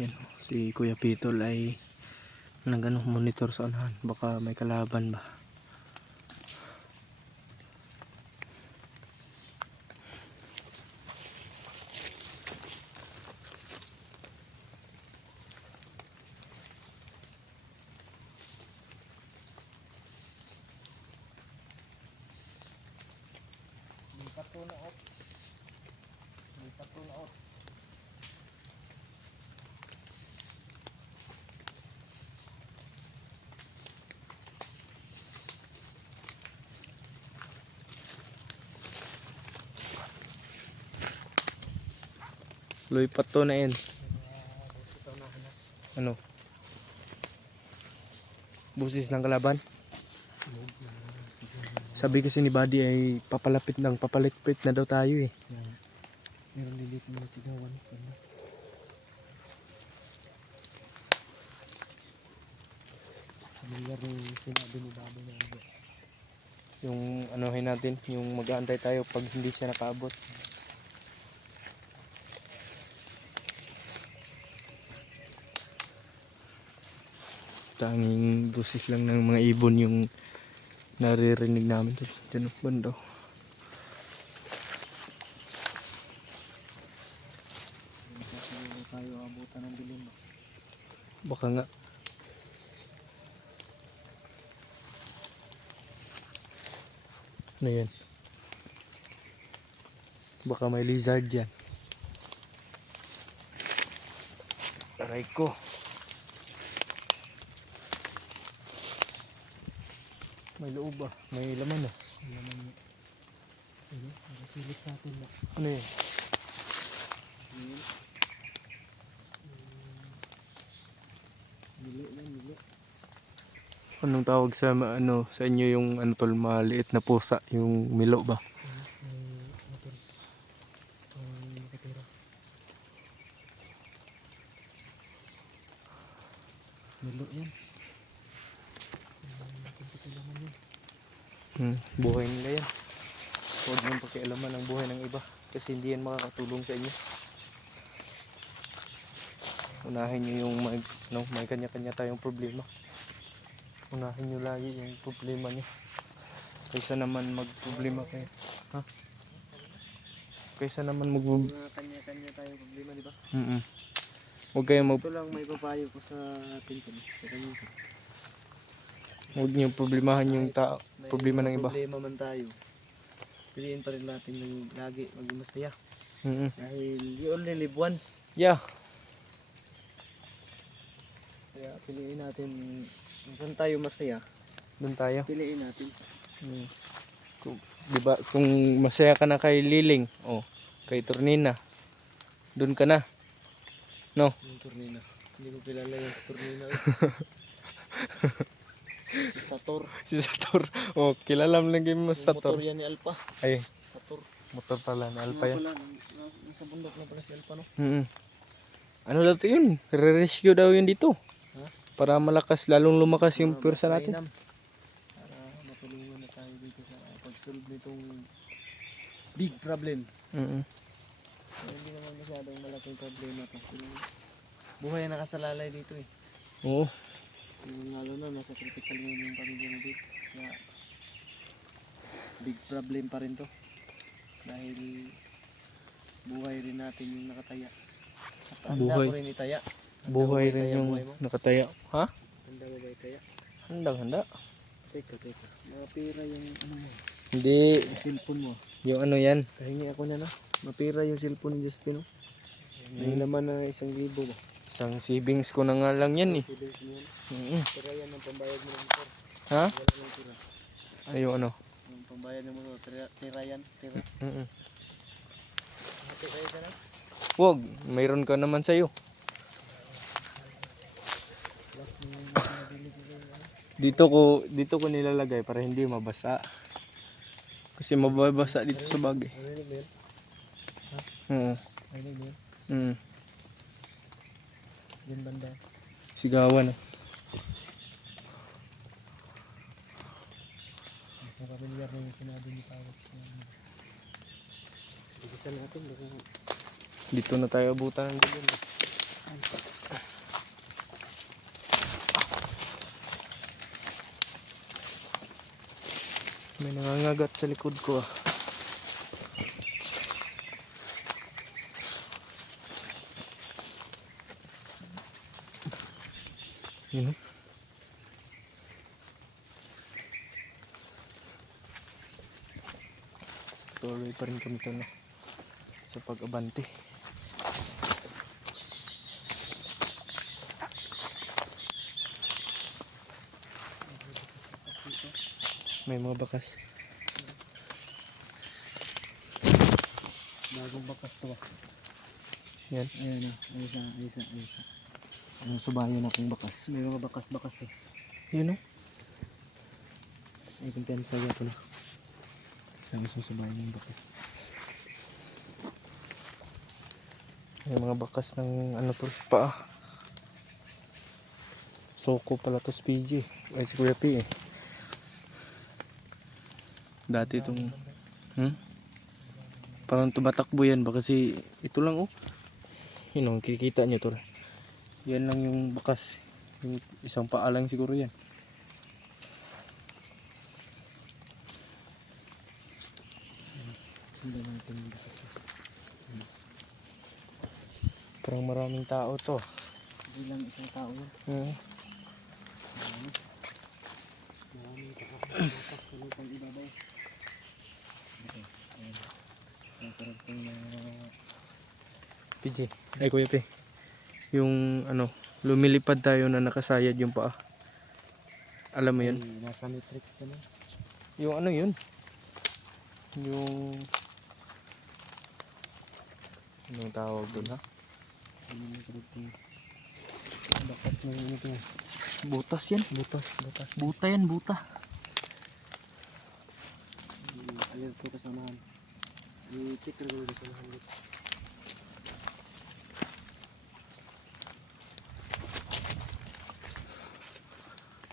Yan, si Kuya Pitol ay monitor sa unahan, baka may kalaban ba. Luipat to na yan. Ano? Busis ng kalaban? Sabi kasi ni Buddy ay papalapit na daw tayo eh. Meron din dito mga sigawan. Familiar yung sinabi ni Buddy na Yung anuhin natin, yung mag-aantay tayo pag hindi siya nakaabot. Tanging busis lang ng mga ibon yung naririnig namin dyan banda. tayo abutan ng dilim. Baka nga. Ano yan? Baka may lizard yan. Aray ko. May loob ah. May laman ah. May laman mo. Ano? Nakasilip sa atin ba? Ano yan? Milo. Anong tawag sa sa inyo yung tol, maliit na pusa, yung milo ba? Nakatira. Milo yan. Buhay nila yan. Huwag nang pakialaman ang buhay ng iba kasi hindi yan makakatulong sa inyo. Unahin nyo yung may kanya-kanya tayong problema. Unahin nyo lagi yung problema nyo kaysa naman magproblema kayo. Ha? Kaysa naman Kanya-kanya tayong problema, di ba? Huwag kayo Ito lang may papayo ko sa atin ko. Sa kanya ko. Huwag nyo problemahan yung problema ng iba. Problema man tayo. Piliin pa rin natin yung lagi maging masaya. Dahil you only live once. Yeah. Kaya piliin natin kung saan tayo masaya. Doon tayo. Piliin natin. Diba, kung masaya ka na kay Liling, kay Turnina, doon ka na. No? Yung Turnina. Hindi ko kilala yung Turnina. Si Sator. Kilala mo lang mo Yung Sator. motor yan ni Alpha. Ay, Sator. motor pala ni Alpha yan. Nasa bundok na pala si Alpha, no? Ano daw ito yun? Re-rescue daw yun dito. Ha? Para lalong lumakas yung pwersa natin. Para matulungan na tayo dito sa pag-solve nitong big problem. Hindi naman masyadong malaking problema to. Buhay na nakasalalay dito eh. Oo. Lalo na nasa critical ngayon yung pamilya mo dito. Kaya big problem pa rin to. Dahil buhay rin natin yung nakataya. At handa ko rin itaya. Buhay rin yung nakataya. Ha? Handa mo ba itaya? Handa. Teka. Mapira yung ano mo. Hindi. Yung cellphone mo. Yung ano yan. Kahingi ako na. Mapira yung cellphone ni Justin. May laman na 1,000 ba? Isang savings ko na nga lang yan eh. Savings mo yan. Tira yan ang pambayad mo ng motor. Ha? Wala nang tira. Ay, yung ano? Yung pambayad mo ng motor. Tira yan. Tira. Hati kayo ka na? Wag, mayroon ka naman sa'yo. Dito ko nilalagay para hindi mabasa. Kasi mababasa dito sa bag eh. Ano ba yan? Oo. Ano ba yan? Diyan banda. Sigawan eh. Nakapamilyar na yung sinabi ni Pawax na isa natin. Dito na tayo abutan ng dilim. May nangangagat sa likod ko ah. Yun oh. Tuloy pa rin kami ito no, sa pag-abante. May mga bakas. Bagong bakas to. Yan. Ayan na. Ayos. Ang subayan akong bakas. May mga bakas-bakas eh. Yun oh. Ay, kumpiyansa niya ito na. Saan susubayan yung bakas. May mga bakas ng ano to, paa. Soko pala to sa PG. Ay si Kuya P eh. Dati itong parang tumatakbo yan ba kasi ito lang oh. Yun oh, kikita nyo to. Yan lang yung bakas. Yung isang paa lang siguro yan. Hindi natin yung bakas. Parang maraming tao to. Hindi lang isang tao yun. Maraming tao. Bakas sa lupang ibabaw. Okay. Ayan. Parang PG. Ay Kuya P. Yung ano, lumilipad tayo na nakasayad yung paa. Alam mo yun? ay, nasa matrix ka na. Yung ano yun? Yung anong tawag doon ha? Bakas ng ito. Butas yan. Butas. Buta yan, buta. Ayan po kasamahan. I-check ko rin kasamahan dito.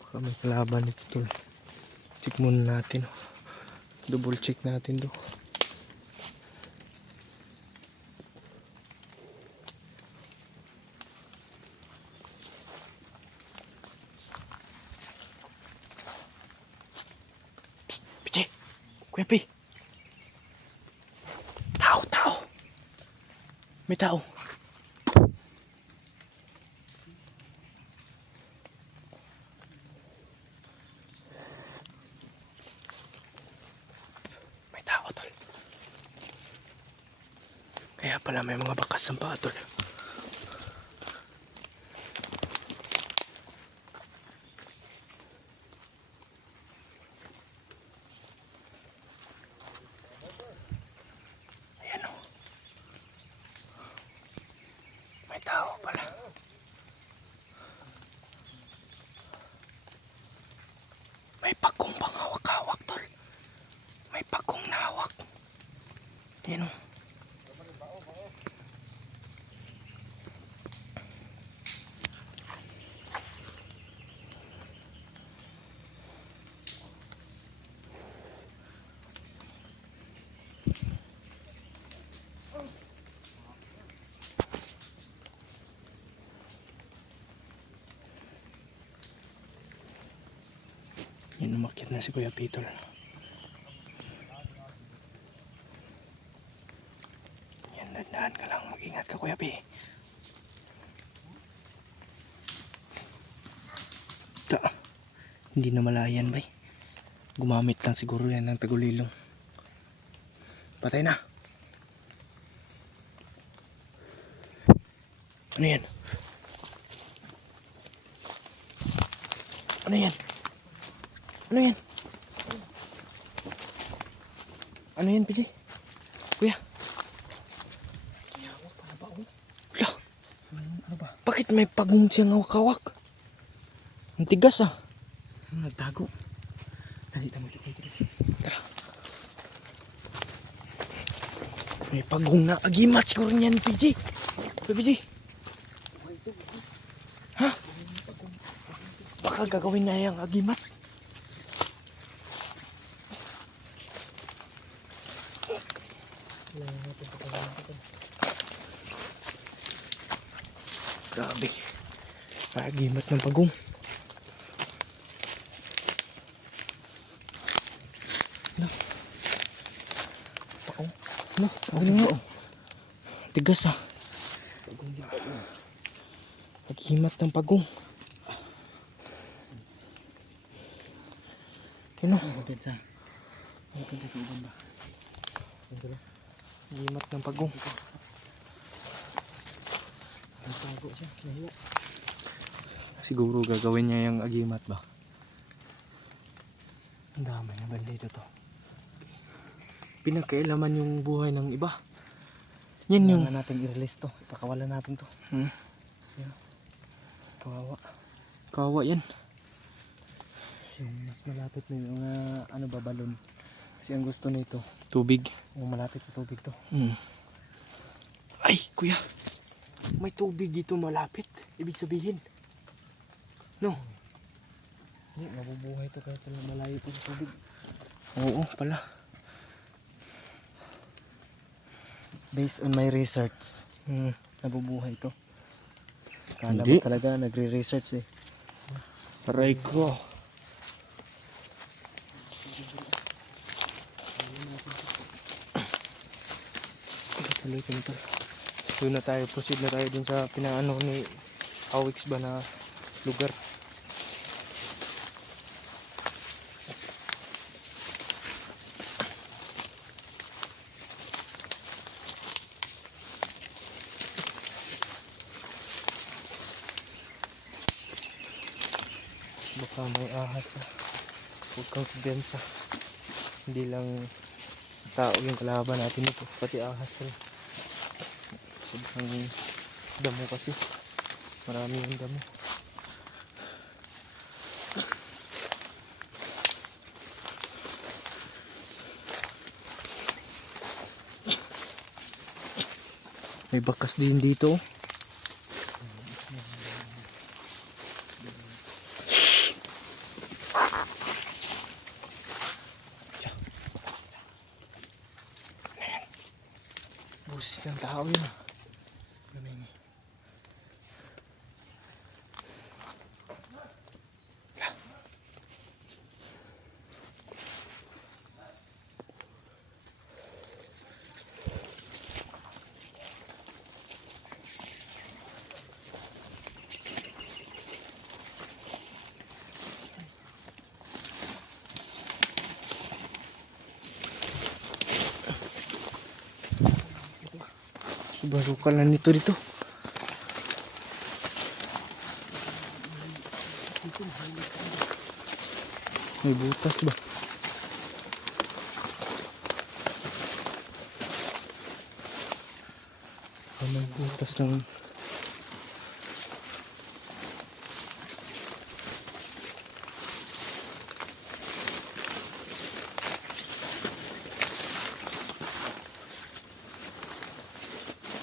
Baka may kalaban dito tol. Check muna natin. Double check natin do. Pichi! Kuya Pi! Tao! May tao! May tao tol. Kaya pala may mga bakas ng paa tol. Ayan o. May tao pala. May pagkong pangawak-hawak tol. May pagkong nahawak. Ayan o. Yan, umakyat na si Kuya Pitol. Yan, dandahan ka lang. Mag-ingat ka Kuya Pi. Hindi na malayan bay. Gumamit lang siguro yan ng tagulilong. Patay na. Ano yan? Ano yan? Ano yan? Ano yan, Pidgey? Kuya? Wala. Ano ba? Bakit may pagong siyang hawak-hawak? Ang tigas ah. Ano nagtago? Dali, tama dito. Tara. May pagong na agimat siguro niyan, Pidgey. Kuya Pidgey. Ha? Baka gagawin na yung agimat. Grabe. Agimat ng pagong. No. Pako. No, ano nga oh. Tigas ah. Agimat ng pagong. Ano? Bakit sa? Bakit ito uban ba? Agimat ng pagong. Nagtago siya. Nahiya. Siguro gagawin niya yung agimat ba? Ang dami na bandito to. Pinagkailaman yung buhay ng iba. Yan yung... Kailangan natin i-release to. Ipakawalan natin to. Yan. Kawawa. Kawawa yan. Yung mas malapit na yung ano ba, balon. Kasi ang gusto nito, Tubig. yung malapit sa tubig to. Ay, kuya. May tubig dito malapit. Ibig sabihin. No. Hindi, mabubuhay to kahit malayo to sa tubig. Oo pala. Based on my research, nabubuhay to. Kala Hindi. mo talaga nagre-research eh. Aray ko. Tuloy kami tol. Doon na tayo. Proceed na tayo dun sa pinaano ni Awix ba na lugar. Baka may ahas na. Huwag kang kumpiyansa. Hindi lang tao yung kalaban natin ito. Pati ahas sila. Sobrang damo kasi. Marami yung damo. May bakas din dito. Busis ng tao yun. Galing. Sobrang na nito dito. May butas ba? May butas ng...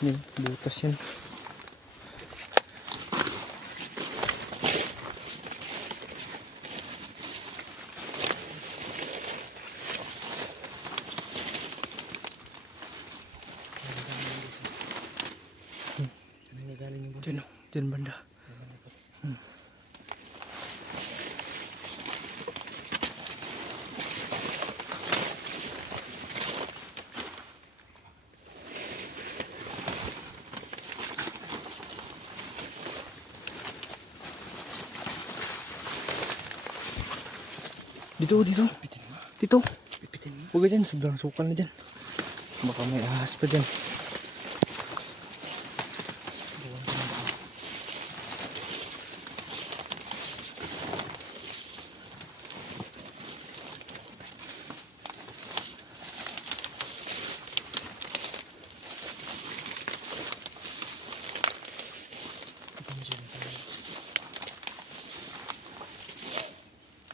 Yan, butas yan. Diyan, diyan banda. Dito, dito. Dito. Huwag ka dyan, sobrang sukal na dyan. Baka may ahas pa dyan.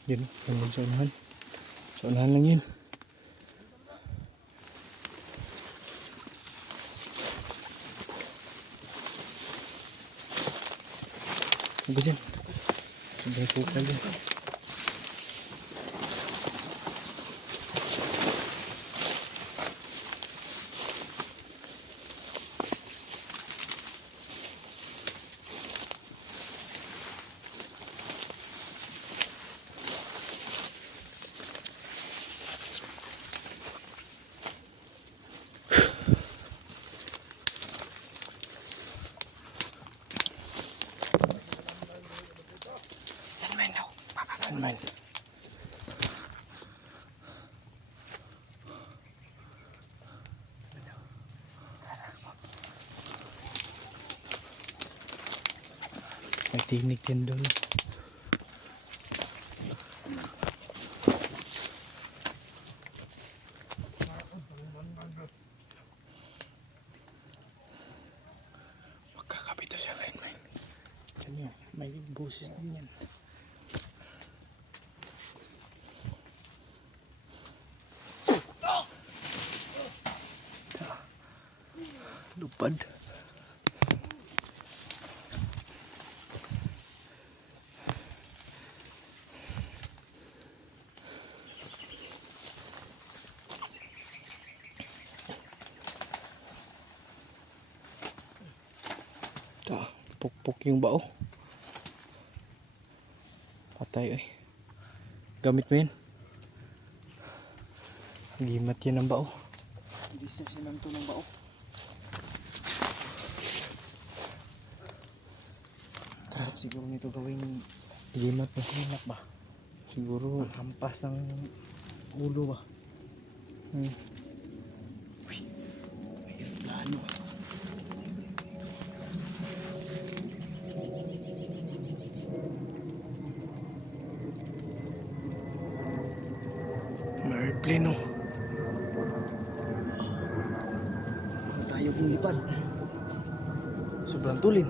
Yun, hanggang sa unahan. Sa unahan lang yun. Huwag ka dyan. Sobrang sukal dyan. man. May tinig yan doon. Magkakapit siya line man. Kanya, may boses din yan. Lupad. Pukpuk yung bao. Patay ay. Gamit mo yan. Gimat yan ang bao. Hindi siya sinanto ng bao. Sarap siguro nito gawing Gimat mo. hinak ba? Siguro. Hampas ng ulo ba? Hmm. Uy, may aeroplano. May airplane oh. Tayo kong lipad. Sobrang tulin.